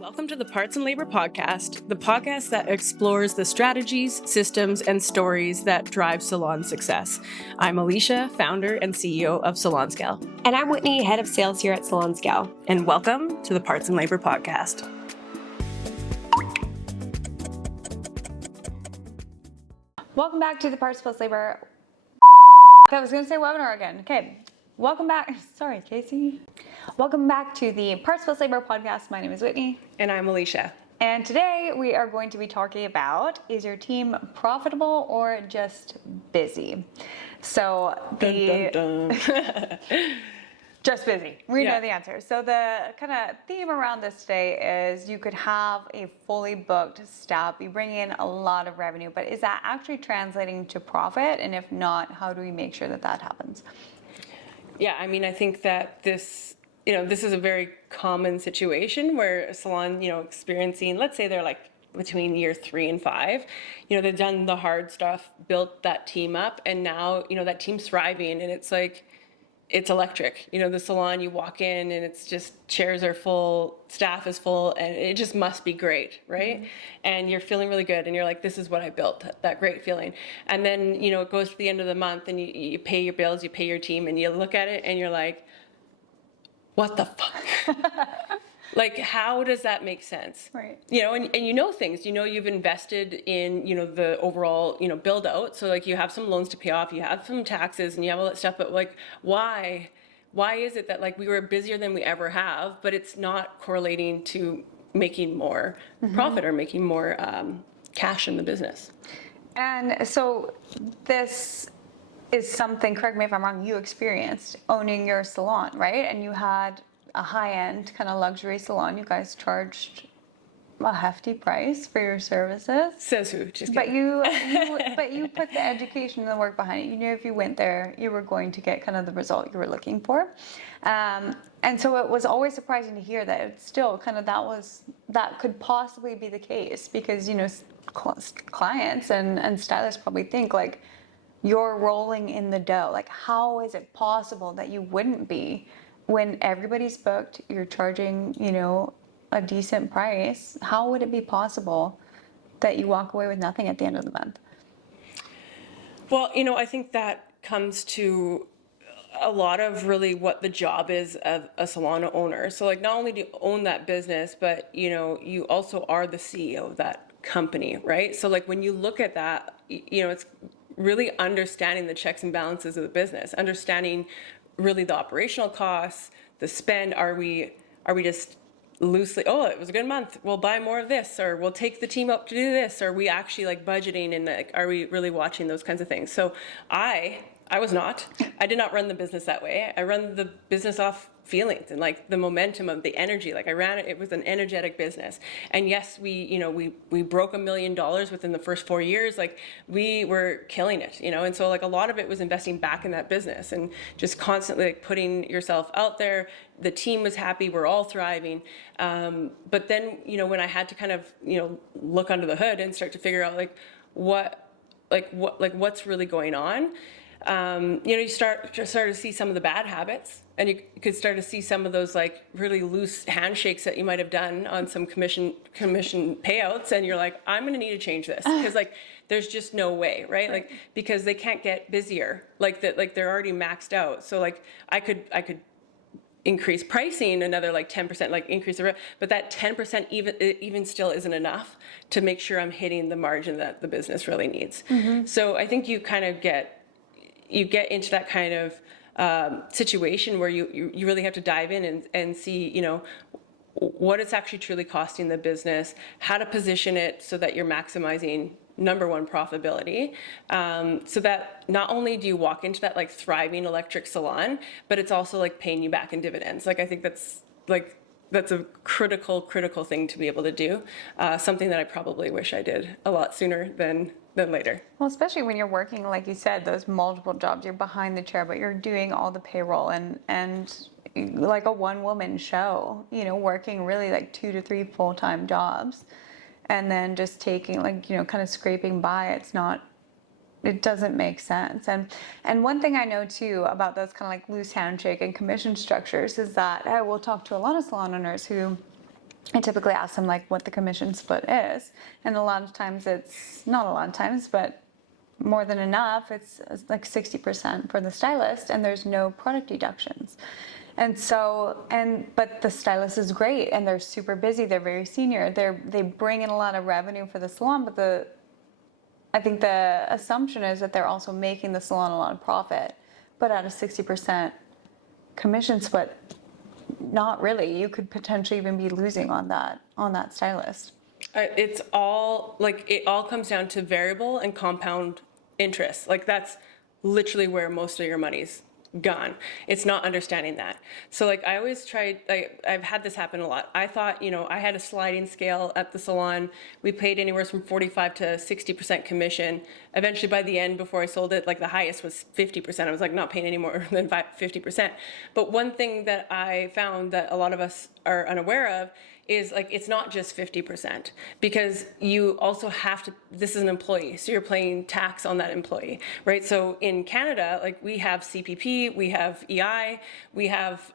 Welcome to the Parts and Labor Podcast, the podcast that explores the strategies, systems, and stories that drive salon success. I'm Alicia, founder and CEO of Salon Scale. And I'm Whitney, head of sales here at Salon Scale. And welcome to the Parts and Labor Podcast. Welcome back to the Parts Plus Labor. I was going to say webinar again. Okay. Welcome back. Sorry, Casey. Welcome back to the Parts Plus Labor podcast. My name is Whitney. And I'm Alicia. And today we are going to be talking about, is your team profitable or just busy? So Dun, dun, dun. just busy. We know the answer. So the kind of theme around this today is you could have a fully booked staff, you bring in a lot of revenue, but is that actually translating to profit? And if not, how do we make sure that that happens? Yeah, I mean, I think that this is a very common situation where a salon, experiencing, let's say they're like between year 3 and 5, they've done the hard stuff, built that team up, and now, that team's thriving, and it's like, it's electric. The salon, you walk in and it's just chairs are full, staff is full, and it just must be great, right? Mm-hmm. And you're feeling really good, and you're like, this is what I built, that great feeling. And then, it goes to the end of the month, and you pay your bills, you pay your team, and you look at it, and you're like, what the fuck? Like, how does that make sense? Right. And things, you've invested in, the overall, build out. So like you have some loans to pay off, you have some taxes and you have all that stuff, but like, why is it that like we were busier than we ever have, but it's not correlating to making more profit or making more cash in the business? And so this is something, correct me if I'm wrong, you experienced owning your salon, right? And you had a high-end kind of luxury salon. You guys charged a hefty price for your services. Says who? Just but you put the education and the work behind it. You knew if you went there, you were going to get kind of the result you were looking for. And so it was always surprising to hear that it's still kind of that could possibly be the case because, clients and stylists probably think like, you're rolling in the dough. Like, how is it possible that you wouldn't be when everybody's booked, you're charging, a decent price? How would it be possible that you walk away with nothing at the end of the month? Well, I think that comes to a lot of really what the job is of a salon owner. So like, not only do you own that business, but, you also are the CEO of that company, right? So like, when you look at that, it's really understanding the checks and balances of the business, understanding really the operational costs, the spend. Are we just loosely, it was a good month, we'll buy more of this, or we'll take the team up to do this, or are we actually like budgeting, and like, are we really watching those kinds of things? So I did not run the business that way. I run the business off feelings and like the momentum of the energy. Like I ran it was an energetic business. And yes, we broke $1 million within the first 4 years. Like we were killing it, and so like a lot of it was investing back in that business and just constantly like putting yourself out there. The team was happy, we're all thriving. But then, when I had to kind of, look under the hood and start to figure out what's really going on, you start to see some of the bad habits, and you could start to see some of those like really loose handshakes that you might have done on some commission payouts, and you're like, I'm going to need to change this because like there's just no way, right? Like because they can't get busier, like that, like they're already maxed out. So like I could increase pricing another like 10%, like increase the but that 10% even still isn't enough to make sure I'm hitting the margin that the business really needs. Mm-hmm. So I think you kind of get into that kind of situation where you really have to dive in and see, what it's actually truly costing the business, how to position it so that you're maximizing number one, profitability, so that not only do you walk into that like thriving electric salon, but it's also like paying you back in dividends. Like I think that's a critical thing to be able to do, something that I probably wish I did a lot sooner than later. Well, especially when you're working, like you said, those multiple jobs, you're behind the chair, but you're doing all the payroll and like a one-woman show, working really like 2 to 3 full-time jobs, and then just taking like, kind of scraping by. It doesn't make sense. And one thing I know too about those kind of like loose handshake and commission structures is that I will talk to a lot of salon owners who I typically ask them like what the commission split is, and a lot of times it's not a lot of times, but more than enough. It's like 60% for the stylist, and there's no product deductions. And so, but the stylist is great, and they're super busy. They're very senior. They bring in a lot of revenue for the salon, but I think the assumption is that they're also making the salon a lot of profit. But at a 60% commission split, not really. You could potentially even be losing on that stylist. It's all like, it all comes down to variable and compound interest. Like that's literally where most of your money's gone. It's not understanding that. So like I always tried, like I've had this happen a lot. I thought, I had a sliding scale at the salon. We paid anywhere from 45 to 60% commission. Eventually by the end, before I sold it, like the highest was 50%. I was like not paying any more than 50%. But one thing that I found that a lot of us are unaware of is like, it's not just 50%, because you also have to, this is an employee, so you're paying tax on that employee, right? So in Canada, like we have CPP, we have EI, we have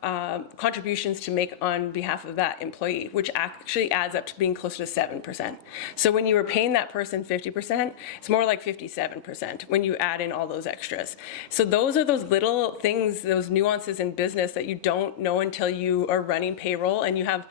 contributions to make on behalf of that employee, which actually adds up to being closer to 7%. So when you were paying that person 50%, it's more like 57% when you add in all those extras. So those are those little things, those nuances in business that you don't know until you are running payroll, and you have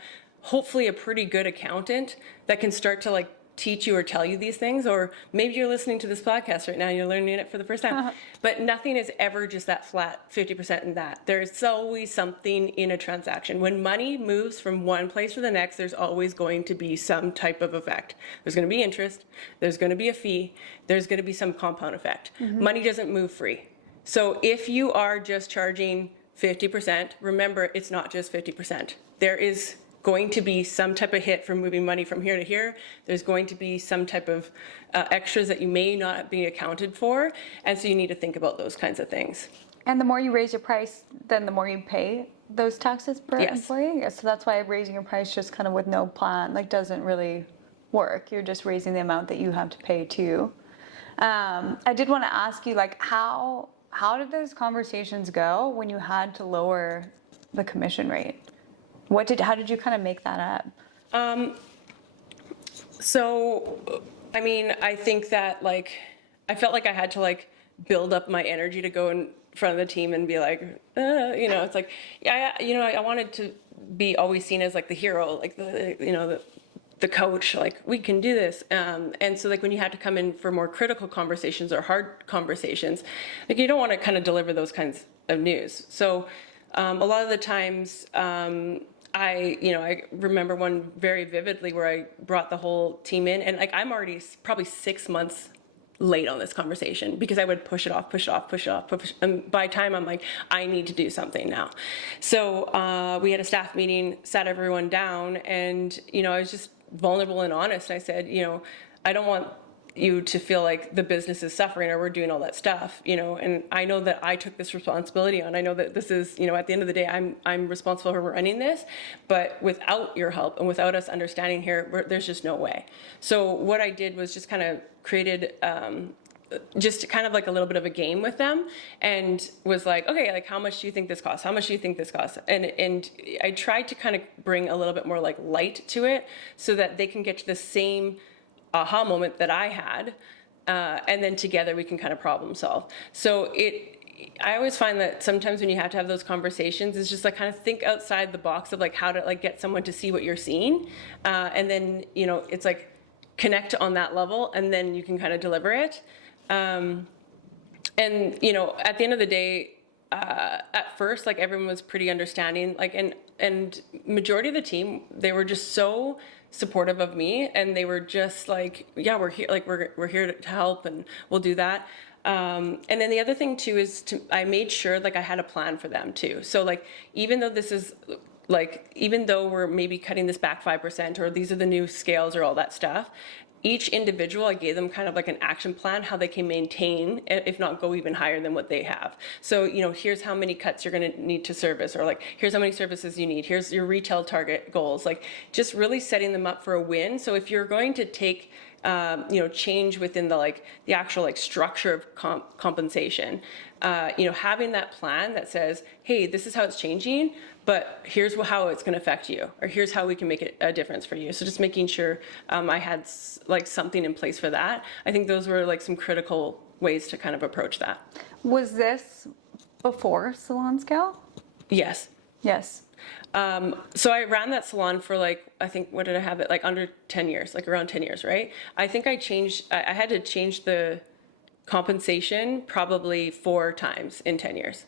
hopefully a pretty good accountant that can start to like teach you or tell you these things. Or maybe you're listening to this podcast right now and you're learning it for the first time. But nothing is ever just that flat 50% in that. There's always something in a transaction. When money moves from one place to the next, there's always going to be some type of effect. There's going to be interest, there's going to be a fee, there's going to be some compound effect. Money doesn't move free. So if you are just charging 50%, remember it's not just 50%. There is going to be some type of hit from moving money from here to here. There's going to be some type of extras that you may not be accounted for. And so you need to think about those kinds of things. And the more you raise your price, then the more you pay those taxes per employee. Yeah, so that's why raising your price just kind of with no plan, like doesn't really work. You're just raising the amount that you have to pay too. I did want to ask you, like, how did those conversations go when you had to lower the commission rate? How did you kind of make that up? So, I mean, I think that like, I felt like I had to like build up my energy to go in front of the team and be like, it's like, I wanted to be always seen as like the hero, like the coach, like we can do this. And so like when you had to come in for more critical conversations or hard conversations, like you don't want to kind of deliver those kinds of news. So a lot of the times, I remember one very vividly where I brought the whole team in, and like I'm already probably 6 months late on this conversation because I would push it off, and by time I'm like, I need to do something now. So we had a staff meeting, sat everyone down, and I was just vulnerable and honest. I said, I don't want you to feel like the business is suffering or we're doing all that stuff, and I know that I took this responsibility on. I know that this is, at the end of the day, I'm responsible for running this, but without your help and without us understanding here, there's just no way. So what I did was just kind of created just kind of like a little bit of a game with them, and was like, okay, like how much do you think this costs? How much do you think this costs? And I tried to kind of bring a little bit more like light to it so that they can get to the same aha moment that I had, and then together we can kind of problem solve. So I always find that sometimes when you have to have those conversations, it's just like kind of think outside the box of like how to like get someone to see what you're seeing, and then it's like connect on that level, and then you can kind of deliver it. And at the end of the day, at first, like everyone was pretty understanding, like and majority of the team, they were just so supportive of me, and they were just like, yeah, we're here, like we're here to help, and we'll do that. And then the other thing too is I made sure like I had a plan for them too. So like even though we're maybe cutting this back 5%, or these are the new scales or all that stuff, each individual, I gave them kind of like an action plan, how they can maintain, if not go even higher than what they have. So, here's how many cuts you're going to need to service, or like, here's how many services you need. Here's your retail target goals, like just really setting them up for a win. So if you're going to take change within the actual structure of compensation. Having that plan that says, hey, this is how it's changing, but here's how it's going to affect you, or here's how we can make it a difference for you. So just making sure I had something in place for that. I think those were some critical ways to kind of approach that. Was this before Salon Scale? Yes. Yes. So I ran that salon for I think, what did I have it? Under 10 years, around 10 years, right? I think I had to change the compensation probably 4 times in 10 years.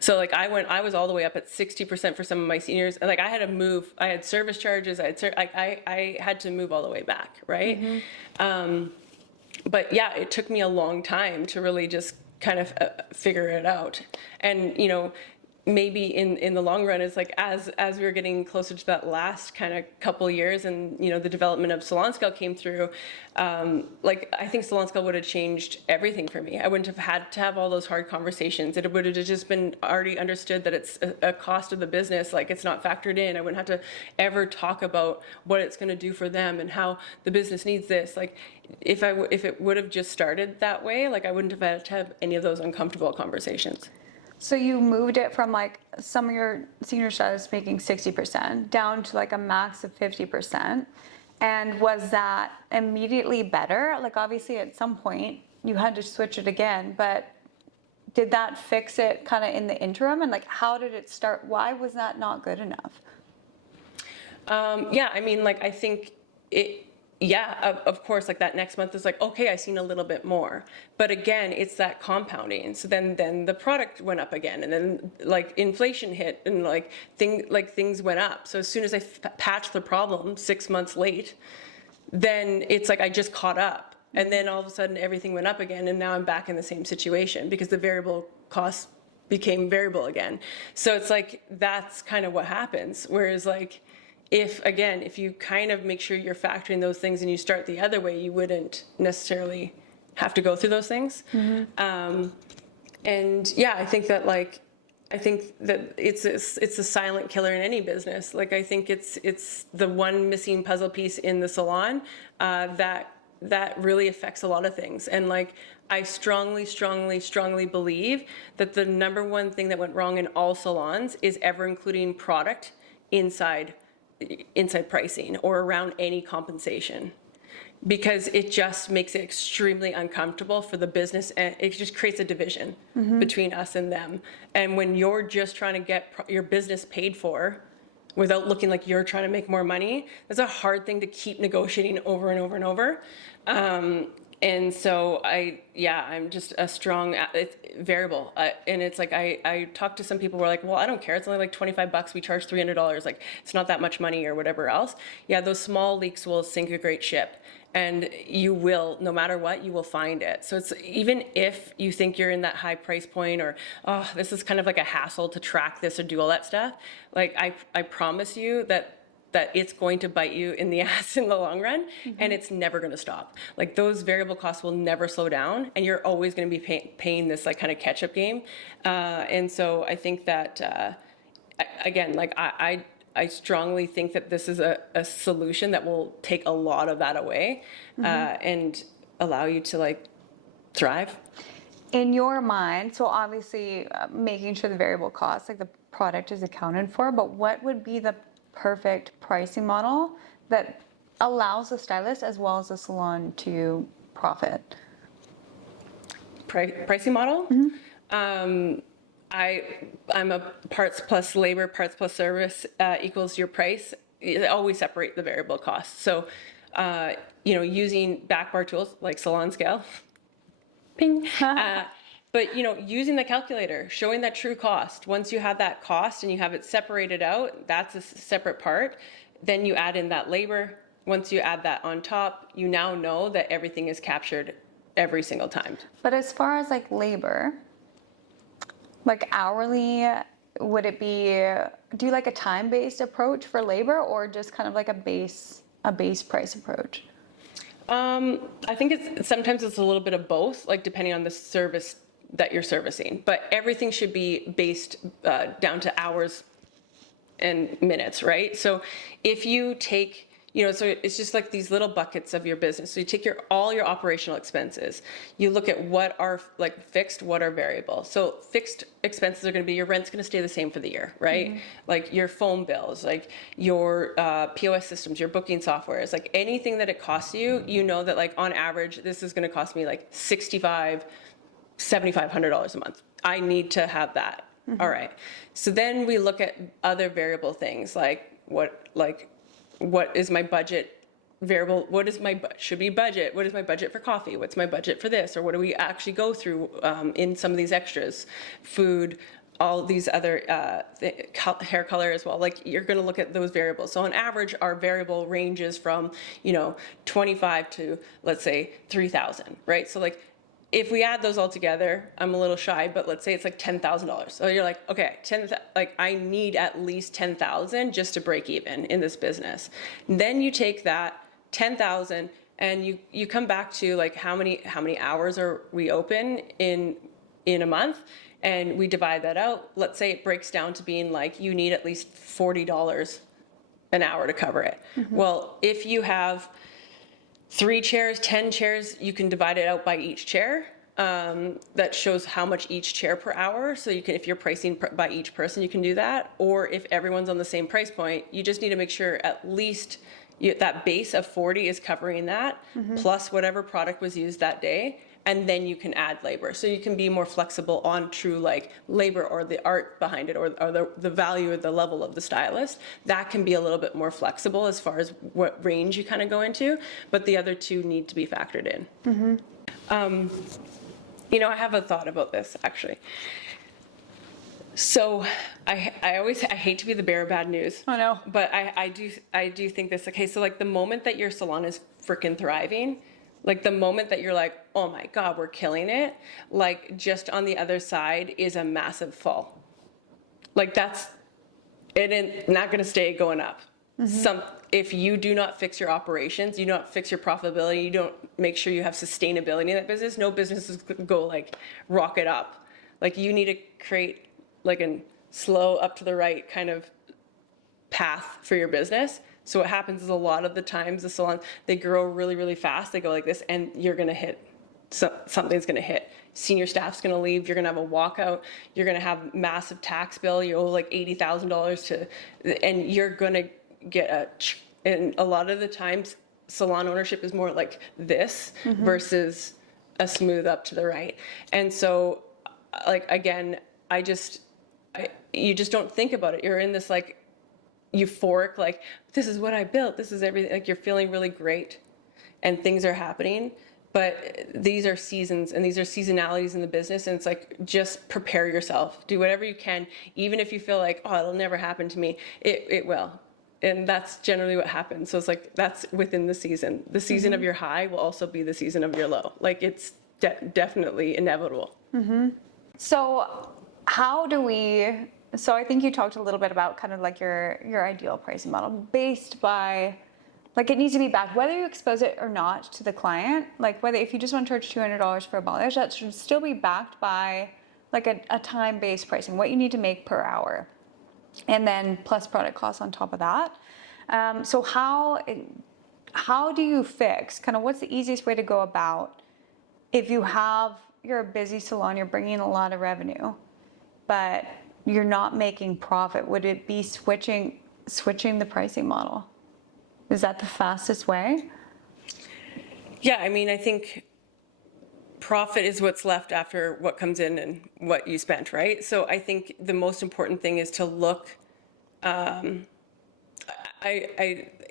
So I was all the way up at 60% for some of my seniors. And I had to move, I had service charges, I had to move all the way back, right? But yeah, it took me a long time to really just kind of figure it out. And, maybe in the long run, it's as we were getting closer to that last kind of couple years, and the development of Salon Scale came through, I think Salon Scale would have changed everything for me. I wouldn't have had to have all those hard conversations. It would have just been already understood that it's a cost of the business, it's not factored in. I wouldn't have to ever talk about what it's going to do for them and how the business needs this. If it would have just started that way, I wouldn't have had to have any of those uncomfortable conversations. So you moved it from some of your senior stylists making 60% down to a max of 50%. And was that immediately better? Obviously at some point you had to switch it again, but did that fix it kind of in the interim? And how did it start? Why was that not good enough? Yeah, I mean, I think of course, that next month is okay, I seen a little bit more. But again, it's that compounding. So then the product went up again, and then inflation hit, and things went up. So as soon as I patched the problem 6 months late, then it's I just caught up. And then all of a sudden everything went up again, and now I'm back in the same situation because the variable costs became variable again. So it's that's kind of what happens. Whereas if you kind of make sure you're factoring those things and you start the other way, you wouldn't necessarily have to go through those things. And yeah, I think that it's a silent killer in any business. I think it's the one missing puzzle piece in the salon that really affects a lot of things. And I strongly believe that the number one thing that went wrong in all salons is ever including product inside pricing or around any compensation, because it just makes it extremely uncomfortable for the business, and it just creates a division between us and them. And when you're just trying to get your business paid for without looking like you're trying to make more money, that's a hard thing to keep negotiating over and over and over. And so I'm just a strong, it's variable. And it's I talked to some people who are well, I don't care. It's only $25. We charge $300. It's not that much money or whatever else. Yeah, those small leaks will sink a great ship. And you will, no matter what, you will find it. So it's even if you think you're in that high price point, or, oh, this is kind of a hassle to track this or do all that stuff. I promise you that it's going to bite you in the ass in the long run, and it's never going to stop. Those variable costs will never slow down, and you're always going to be paying this kind of catch-up game. And so I think that, again, I strongly think that this is a solution that will take a lot of that away, and allow you to thrive. In your mind, so obviously making sure the variable costs, the product is accounted for, but what would be the perfect pricing model that allows the stylist as well as the salon to profit? Pricing model? I'm a parts plus labor, parts plus service equals your price. Always separate the variable costs. So, using backbar tools like Salon Scale, ping. But using the calculator, showing that true cost. Once you have that cost and you have it separated out, that's a separate part. Then you add in that labor. Once you add that on top, you now know that everything is captured every single time. But as far as labor, hourly, would it be, do you a time-based approach for labor, or just kind of a base price approach? I think sometimes it's a little bit of both, depending on the service that you're servicing, but everything should be based down to hours and minutes, right? So if you take So it's just like these little buckets of your business. So you take all your operational expenses. You look at what are like fixed, what are variable. So fixed expenses are going to be your rent's going to stay the same for the year, right? Like your phone bills, like your POS systems, your booking softwares, like anything that it costs you, that like on average, this is going to cost me like $7,500 a month. I need to have that. All right. So then we look at other variable things like what is my budget variable? What is should we budget? What is my budget for coffee? What's my budget for this? Or what do we actually go through in some of these extras? Food, all these other hair color as well. Like you're going to look at those variables. So on average, our variable ranges from 25 to let's say 3,000, right? So like if we add those all together, I'm a little shy, but let's say it's like $10,000. So you're like, okay, I need at least 10,000 just to break even in this business. Then you take that 10,000 and you come back to like how many hours are we open in a month, and we divide that out. Let's say it breaks down to being like you need at least $40 an hour to cover it. Well, if you have 3 chairs, 10 chairs, you can divide it out by each chair. That shows how much each chair per hour. So you can, if you're pricing by each person, you can do that. Or if everyone's on the same price point, you just need to make sure at least that base of 40 is covering that, plus whatever product was used that day. And then you can add labor. So you can be more flexible on true like labor or the art behind it, or the value or the level of the stylist. That can be a little bit more flexible as far as what range you kind of go into, but the other two need to be factored in. I have a thought about this actually. So I hate to be the bearer of bad news. I know. But I do think this. Okay, so like the moment that your salon is freaking thriving, like the moment that you're like, oh my God, we're killing it, like just on the other side is a massive fall. Like it ain't not going to stay going up. If you do not fix your operations, you don't fix your profitability, you don't make sure you have sustainability in that business, no business is going to go like rocket up. Like you need to create like a slow up to the right kind of path for your business. So what happens is a lot of the times the salons, they grow really, really fast. They go like this, and you're going to hit, something's going to hit. Senior staff's going to leave. You're going to have a walkout. You're going to have massive tax bill. You owe like $80,000 and you're going to get and a lot of the times salon ownership is more like this versus a smooth up to the right. And so like, again, you just don't think about it. You're in this like euphoric, like, this is what I built, this is everything, like you're feeling really great and things are happening, but these are seasons and these are seasonalities in the business, and it's like, just prepare yourself, do whatever you can, even if you feel like, oh, it'll never happen to me, it will. And that's generally what happens. So it's like, that's within the season. The season of your high will also be the season of your low. Like it's definitely inevitable. So so I think you talked a little bit about kind of like your ideal pricing model based by, like it needs to be backed, whether you expose it or not to the client, like whether if you just want to charge $200 for a polish, that should still be backed by like a time-based pricing, what you need to make per hour, and then plus product costs on top of that. So how do you fix, kind of what's the easiest way to go about if you're a busy salon, you're bringing in a lot of revenue, but you're not making profit? Would it be switching the pricing model? Is that the fastest way? Yeah, I mean, I think profit is what's left after what comes in and what you spent, right? So I think the most important thing is to look,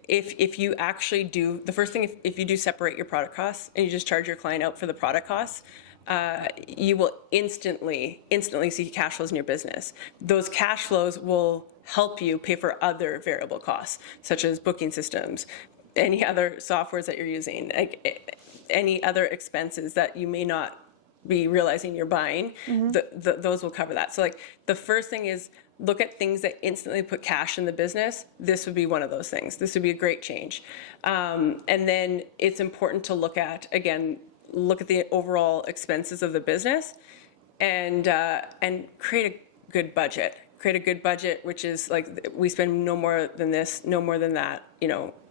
if you actually do, the first thing, if you do separate your product costs and you just charge your client out for the product costs, you will instantly see cash flows in your business. Those cash flows will help you pay for other variable costs, such as booking systems, any other softwares that you're using, like any other expenses that you may not be realizing you're buying. Those will cover that. So like the first thing is look at things that instantly put cash in the business. This would be one of those things. This would be a great change. And then it's important to look at the overall expenses of the business and create a good budget. create a good budget, which is like we spend no more than this, no more than that,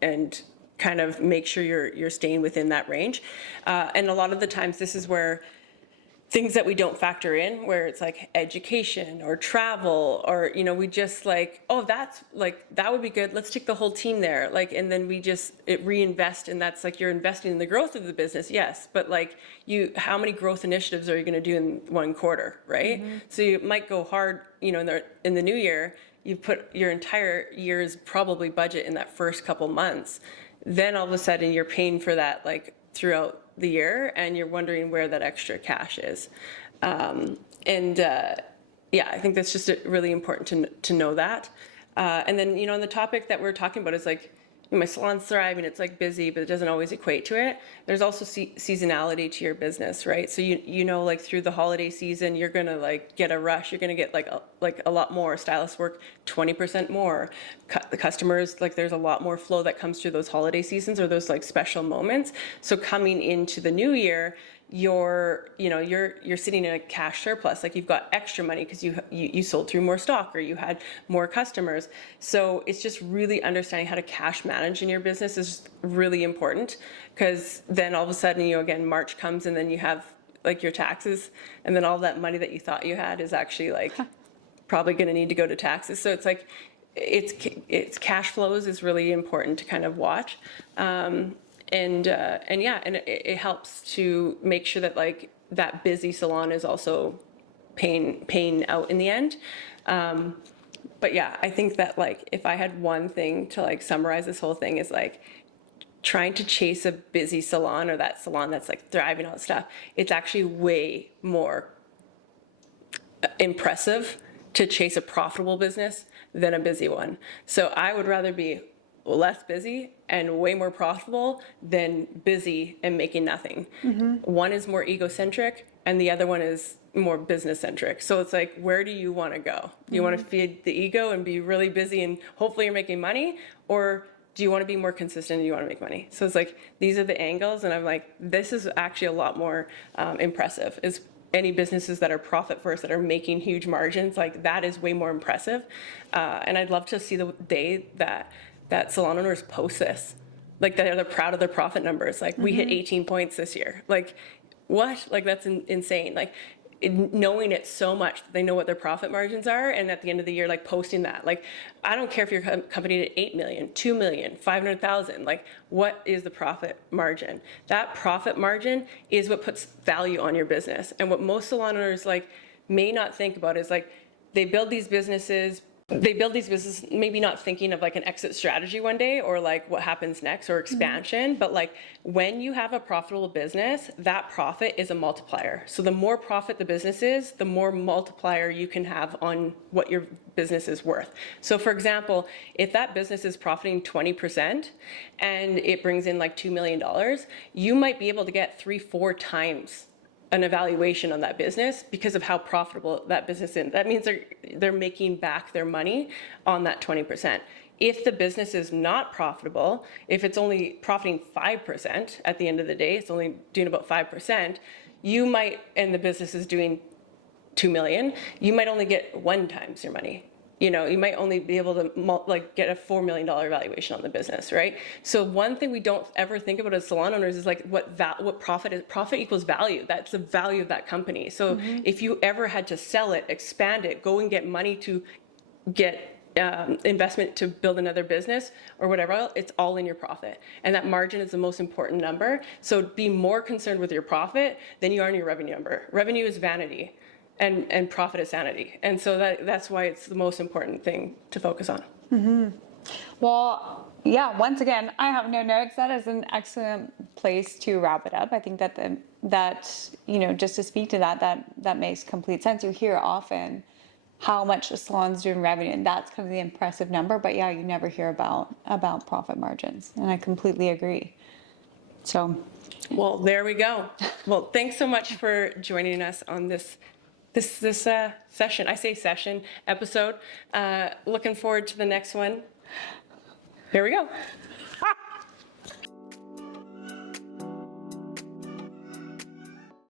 and kind of make sure you're staying within that range. And a lot of the times this is where things that we don't factor in, where it's like education or travel, or we just like, oh, that's like, that would be good, let's take the whole team there, like, and then we just reinvest, and that's like you're investing in the growth of the business, yes, but like how many growth initiatives are you going to do in one quarter, right? So you might go hard, in the new year, you put your entire year's probably budget in that first couple months, then all of a sudden you're paying for that like throughout the year, and you're wondering where that extra cash is. Yeah, I think that's just really important to know that. And then, on the topic that we're talking about is like, my salon's thriving, it's like busy, but it doesn't always equate to it. There's also seasonality to your business, right? So like through the holiday season, you're gonna like get a rush. You're gonna get like a lot more. Stylists work 20% more. The customers, like there's a lot more flow that comes through those holiday seasons or those like special moments. So coming into the new year, you're sitting in a cash surplus, like you've got extra money because you sold through more stock or you had more customers. So it's just really understanding how to cash manage in your business is really important, because then all of a sudden, again, March comes and then you have like your taxes, and then all that money that you thought you had is actually like probably going to need to go to taxes. So it's like it's cash flows is really important to kind of watch. And it helps to make sure that like that busy salon is also paying out in the end. But yeah, I think that like if I had one thing to like summarize this whole thing is like trying to chase a busy salon or that salon that's like thriving on stuff, it's actually way more impressive to chase a profitable business than a busy one. So I would rather be less busy and way more profitable than busy and making nothing. One is more egocentric and the other one is more business centric. So it's like, where do you want to go? Do you want to feed the ego and be really busy and hopefully you're making money? Or do you want to be more consistent and you want to make money? So it's like, these are the angles. And I'm like, this is actually a lot more impressive. Is any businesses that are profit first, that are making huge margins, like that is way more impressive. And I'd love to see the day that salon owners post this, like they're proud of their profit numbers. Like we hit 18 points this year. Like what? Like that's insane. Like knowing it so much that they know what their profit margins are, and at the end of the year, like posting that. Like I don't care if your company did 8 million, 2 million, 500,000. Like what is the profit margin? That profit margin is what puts value on your business. And what most salon owners like may not think about is like they build these businesses maybe not thinking of like an exit strategy one day or like what happens next or expansion, but like when you have a profitable business, that profit is a multiplier. So the more profit the business is, the more multiplier you can have on what your business is worth. So for example, if that business is profiting 20% and it brings in like $2 million, you might be able to get 3-4 times an evaluation on that business because of how profitable that business is. That means they're making back their money on that 20%. If the business is not profitable, if it's only profiting 5% at the end of the day, it's only doing about 5%, you might, and the business is doing 2 million, you might only get 1 times your money. You might only be able to get a $4 million valuation on the business, right? So one thing we don't ever think about as salon owners is like what profit is. Profit equals value. That's the value of that company. So if you ever had to sell it, expand it, go and get money to get investment to build another business or whatever else, it's all in your profit. And that margin is the most important number. So be more concerned with your profit than you are in your revenue number. Revenue is vanity. And profit is sanity. And so that's why it's the most important thing to focus on. Well, yeah, once again, I have no notes. That is an excellent place to wrap it up. I think that just to speak to that makes complete sense. You hear often how much a salon's doing revenue, and that's kind of the impressive number. But yeah, you never hear about profit margins, and I completely agree. So, well, there we go. Well, thanks so much for joining us on this session. I say session, episode. Looking forward to the next one. Here we go.